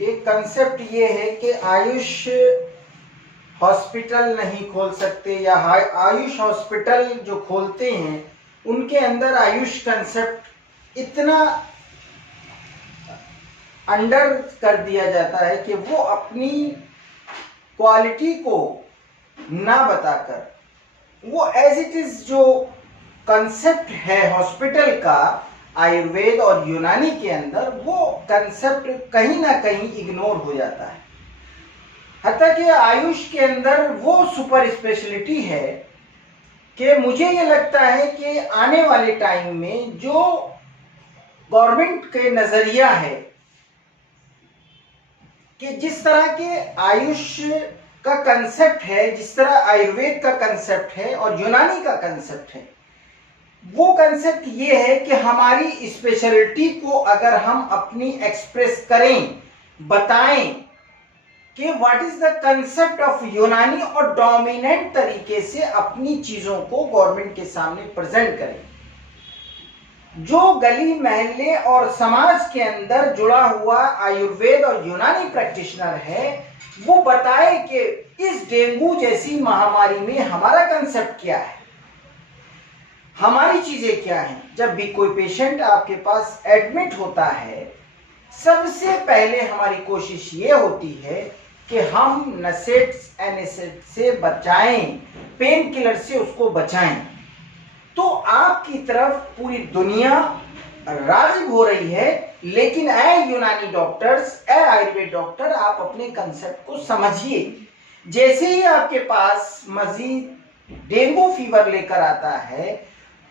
एक कंसेप्ट ये है कि आयुष हॉस्पिटल नहीं खोल सकते, या आयुष हॉस्पिटल जो खोलते हैं उनके अंदर आयुष कंसेप्ट इतना अंडर कर दिया जाता है कि वो अपनी क्वालिटी को ना बताकर वो एज इट इज जो कंसेप्ट है हॉस्पिटल का आयुर्वेद और यूनानी के अंदर, वो कंसेप्ट कहीं ना कहीं इग्नोर हो जाता है। हत्या कि आयुष के अंदर वो सुपर स्पेशलिटी है कि मुझे ये लगता है कि आने वाले टाइम में जो गवर्नमेंट के नजरिया है कि जिस तरह के आयुष का कंसेप्ट है, जिस तरह आयुर्वेद का कंसेप्ट है और यूनानी का कंसेप्ट है, वो कंसेप्ट ये है कि हमारी स्पेशलिटी को अगर हम अपनी एक्सप्रेस करें, बताएं कि what is the concept of यूनानी, और डोमिनेंट तरीके से अपनी चीजों को गवर्नमेंट के सामने प्रेजेंट करें। जो गली महल्ले और समाज के अंदर जुड़ा हुआ आयुर्वेद और यूनानी प्रैक्टिशनर है, वो बताए कि इस डेंगू जैसी महामारी में हमारा कंसेप्ट क्या है, हमारी चीजें क्या हैं। जब भी कोई पेशेंट आपके पास एडमिट होता है, सबसे पहले हमारी कोशिश ये होती है कि हम नसेट्स एनेसेट से बचाएं, पेन किलर से उसको बचाएं। तो आपकी तरफ पूरी दुनिया राग़िब हो रही है, लेकिन ऐ यूनानी डॉक्टर्स, ऐ आयुर्वेद डॉक्टर, आप अपने कंसेप्ट को समझिए। जैसे ही आपके पास मजीद डेंगू फीवर लेकर आता है,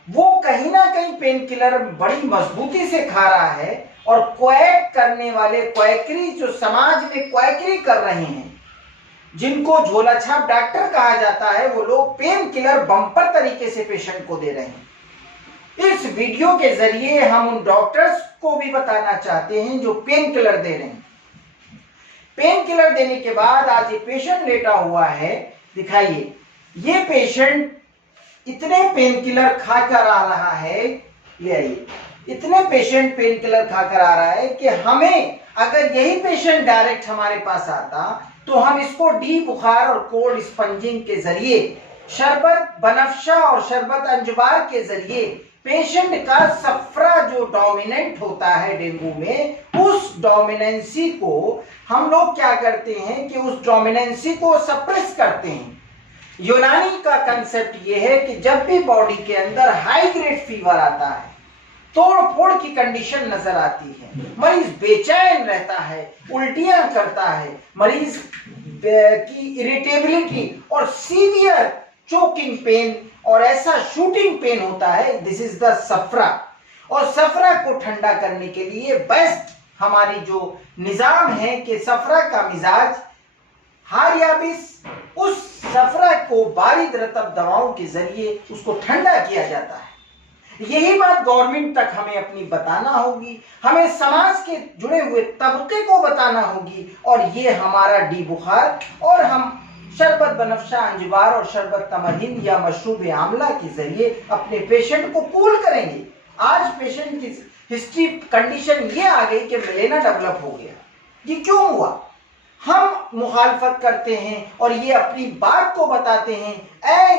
वो कहीं ना कहीं पेन किलर बड़ी मजबूती से खा रहा है, और क्वैक करने वाले क्वैकरी जो समाज में क्वैकरी कर रहे हैं, जिनको झोला छाप डॉक्टर कहा जाता है, वो लोग पेन किलर बम्पर तरीके से पेशेंट को दे रहे हैं। इस वीडियो के जरिए हम उन डॉक्टर्स को भी बताना चाहते हैं जो पेन किलर दे रहे हैं। पेन किलर देने के बाद आज ये पेशेंट लेटा हुआ है, दिखाइए, ये पेशेंट इतने पेन किलर खाकर आ रहा है, ले आइए, इतने पेशेंट पेन किलर खाकर आ रहा है कि हमें अगर यही पेशेंट डायरेक्ट हमारे पास आता तो हम इसको डी बुखार और कोल्ड स्पंजिंग के जरिए, शरबत बनफशा और शरबत अंजुबार के जरिए पेशेंट का सफरा जो डोमिनेंट होता है डेंगू में, उस डोमिनेंसी को हम लोग क्या करते हैं कि उस डोमिनेंसी को सप्रेस करते हैं। यूनानी का कंसेप्ट ये है कि जब भी बॉडी के अंदर हाई ग्रेड फीवर आता है, तोड़ फोड़ की कंडीशन नजर आती है, मरीज बेचैन रहता है, उल्टियां करता है, मरीज की इरिटेबिलिटी और सीवियर चोकिंग पेन और ऐसा शूटिंग पेन होता है, दिस इज द सफरा। और सफरा को ठंडा करने के लिए बेस्ट हमारी जो निजाम है कि सफरा का मिजाज हार याबिस, उस सफरा को बारिद रतब दवाओं के जरिए उसको ठंडा किया जाता है। यही बात गवर्नमेंट तक हमें अपनी बताना होगी, हमें समाज के जुड़े हुए तबके को बताना होगी, और ये हमारा डी बुखार और हम शरबत बनफशा अंजुबार और शरबत तमरीन या मशरूब आमला के जरिए अपने पेशेंट को कूल करेंगे। आज पेशेंट की हिस्ट्री कंडीशन ये आ गई कि मिलेना डेवलप हो गया। ये क्यों हुआ? हम मुखालफत करते हैं और ये अपनी बात को बताते हैं। ऐ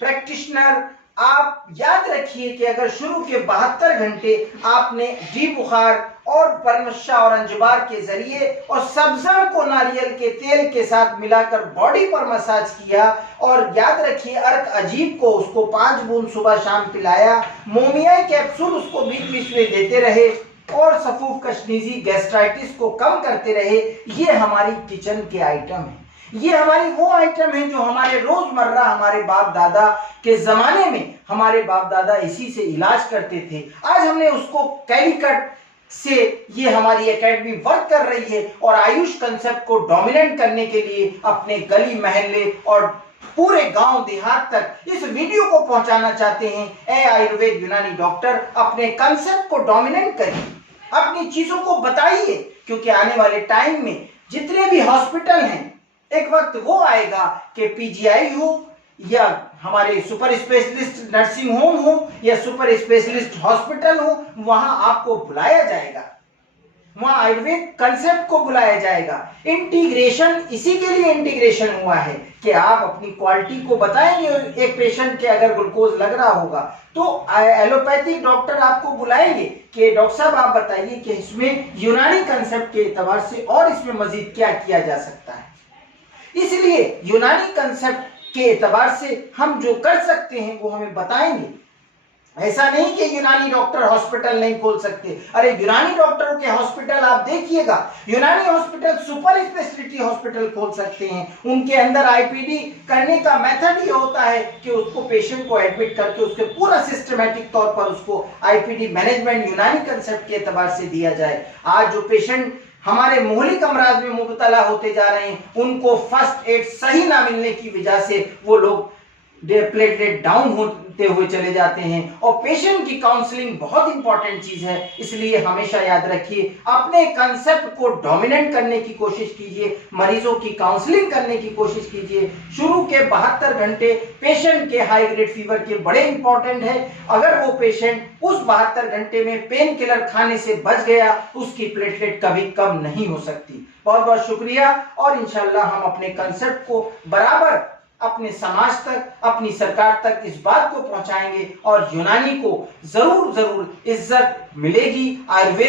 प्रैक्टिशनर, आप याद रखिए कि अगर शुरू के 72 घंटे आपने डी बुखार और बनफशा और अंजुबार के जरिए और सब्जा को नारियल के तेल के साथ मिलाकर बॉडी पर मसाज किया, और याद रखिए अर्क अजीब को उसको 5 बूंद सुबह शाम पिलाया, मोमियाई कैप्सूल उसको बीच बीच में देते रहे, और सफूफ कशनीजी गैस्ट्राइटिस को कम करते रहे, ये हमारी किचन के आइटम है। ये हमारी वो आइटम है जो हमारे रोजमर्रा हमारे बाप दादा के जमाने में हमारे बाप दादा इसी से इलाज करते थे। आज हमने उसको कैलिकट से, ये हमारी एकेडमी वर्क कर रही है और आयुष कंसेप्ट को डोमिनेट करने के लिए अपने गली महल्ले और पूरे गांव देहात तक इस वीडियो को पहुंचाना चाहते हैं। ऐ आयुर्वेद यूनानी डॉक्टर, अपने कंसेप्ट को डोमिनेट करिए, अपनी चीजों को बताइए, क्योंकि आने वाले टाइम में जितने भी हॉस्पिटल हैं, एक वक्त वो आएगा कि पीजीआई हो या हमारे सुपर स्पेशलिस्ट नर्सिंग होम हो या सुपर स्पेशलिस्ट हॉस्पिटल हो, वहां आपको बुलाया जाएगा। वहां आयुर्वेद कंसेप्ट को बुलाया जाएगा। इंटीग्रेशन इसी के लिए इंटीग्रेशन हुआ है कि आप अपनी क्वालिटी को बताएंगे। एक पेशेंट के अगर ग्लूकोज लग रहा होगा तो एलोपैथिक डॉक्टर आपको बुलाएंगे कि डॉक्टर साहब आप बताइए कि इसमें यूनानी कंसेप्ट के एतबार से और इसमें मजीद क्या किया जा सकता है। इसलिए यूनानी कंसेप्ट के एतबार से हम जो कर सकते हैं वो हमें बताएंगे। ऐसा नहीं कि यूनानी डॉक्टर हॉस्पिटल नहीं खोल सकते। अरे यूनानी डॉक्टरों के हॉस्पिटल आप देखिएगा, यूनानी हॉस्पिटल सुपर स्पेशलिटी हॉस्पिटल खोल सकते हैं। उनके अंदर आईपीडी करने का मेथड ये होता है कि उसको पेशेंट को एडमिट करके उसके पूरा सिस्टमैटिक तौर पर उसको आईपीडी मैनेजमेंट यूनानी कंसेप्ट के एतबार से दिया जाए। आज जो पेशेंट हमारे मुहलिक अमराज में मुबतला होते जा रहे हैं, उनको फर्स्ट एड सही ना मिलने की वजह से वो लोग प्लेटलेट डाउन होते हुए चले जाते हैं। और पेशेंट की काउंसलिंग बहुत इंपॉर्टेंट चीज है, इसलिए हमेशा याद रखिए अपने कंसेप्ट को डोमिनेट करने की कोशिश कीजिए, मरीजों की काउंसलिंग करने की कोशिश कीजिए। शुरू के 72 घंटे पेशेंट के हाई ग्रेड फीवर के बड़े इंपॉर्टेंट है। अगर वो पेशेंट उस 72 घंटे में पेन किलर खाने से बच गया, उसकी प्लेटलेट कभी कम नहीं हो सकती। बहुत बहुत शुक्रिया, और इंशाल्लाह हम अपने कंसेप्ट को बराबर अपने समाज तक, अपनी सरकार तक इस बात को पहुंचाएंगे और यूनानी को जरूर इज्जत मिलेगी। आयुर्वेद